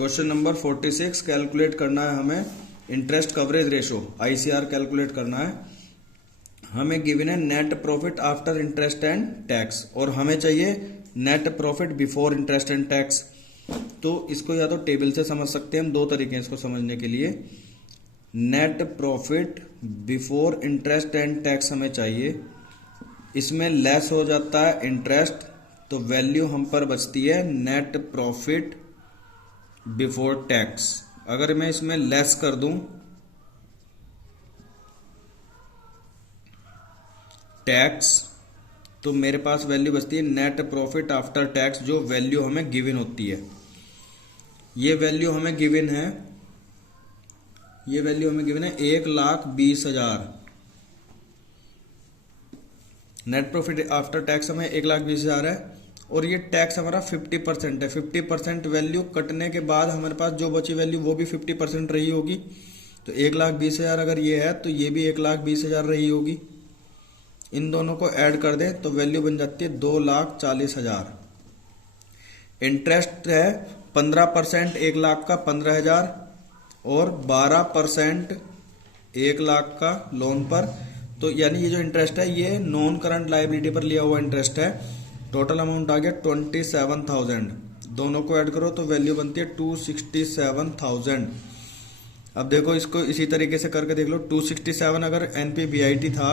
Question number 46 calculate करना है हमें interest coverage ratio ICR calculate करना है। हमें गिवन है net profit after interest and tax और हमें चाहिए net profit before interest and tax. तो इसको या तो टेबल से समझ सकते हैं हम, दो तरीके हैं इसको समझने के लिए। Net profit before interest and tax हमें चाहिए, इसमें लेस हो जाता है इंटरेस्ट तो वैल्यू हम पर बचती है नेट प्रॉफिट बिफोर टैक्स। अगर मैं इसमें लेस कर दूं टैक्स तो मेरे पास वैल्यू बचती है नेट प्रॉफिट आफ्टर टैक्स, जो वैल्यू हमें गिवन होती है। ये वैल्यू हमें गिवन है, ये वैल्यू हमें गिवन है 1,20,000। नेट प्रॉफिट आफ्टर टैक्स हमें 1,20,000 है और ये टैक्स हमारा 50% है। 50% वैल्यू कटने के बाद हमारे पास जो बची वैल्यू वो भी 50% रही होगी। तो 1,20,000 अगर ये है तो ये भी 1,20,000 रही होगी। इन दोनों को ऐड कर दें तो वैल्यू बन जाती है 2,40,000। इंटरेस्ट है 15% 1,00,000 का 15,000 और 12% 1,00,000 का लोन पर। तो यानी ये जो इंटरेस्ट है ये नॉन करंट लायबिलिटी पर लिया हुआ इंटरेस्ट है। टोटल अमाउंट आ गया 27,000। दोनों को ऐड करो तो वैल्यू बनती है 267,000। अब देखो इसको इसी तरीके से करके देख लो। 267 अगर NPBIT था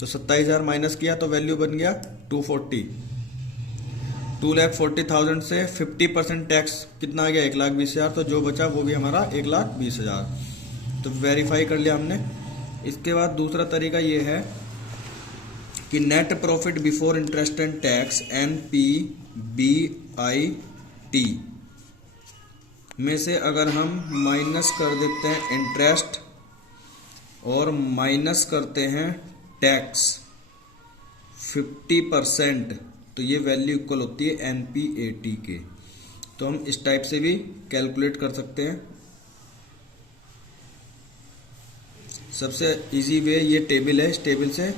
तो 27,000 माइनस किया तो वैल्यू बन गया 240। 2,40,000 से 50% टैक्स कितना आ गया 1,20,000। तो जो बचा वो भी हमारा 1,20,000। तो वेरीफाई कर लिया हमने। इसके बाद दूसरा तरीका ये है कि net profit before interest and tax NPBIT में से अगर हम माइनस कर देते हैं इंटरेस्ट और माइनस करते हैं टैक्स 50% तो ये वैल्यू इक्वल होती है NPAT के। तो हम इस टाइप से भी कैलकुलेट कर सकते हैं। सबसे इजी वे ये टेबल है, इस टेबल से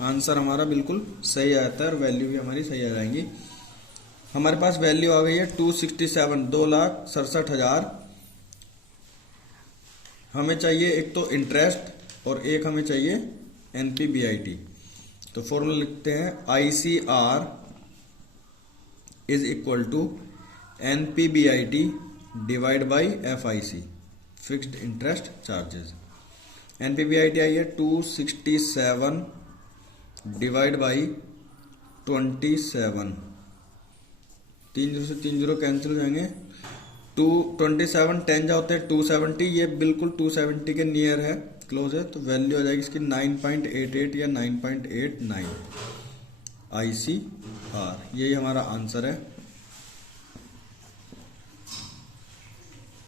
आंसर हमारा बिल्कुल सही आता है और वैल्यू भी हमारी सही आ जाएंगी। हमारे पास वैल्यू आ गई है 267, 2,67,000। हमें चाहिए एक तो इंटरेस्ट और एक हमें चाहिए NPBIT। तो फॉर्मूला लिखते हैं ICR is equal to NPBIT divide by FIC fixed interest charges. NPBIT आई है 267 डिवाइड बाई 27। 3 0 से 3 0 कैंसिल हो जाएंगे। 227 10 जा होते हैं 270। ये बिल्कुल 270 के नियर है, क्लोज है। तो वैल्यू आ जाएगी इसकी 9.88 या 9.89 ICR। यही हमारा आंसर है।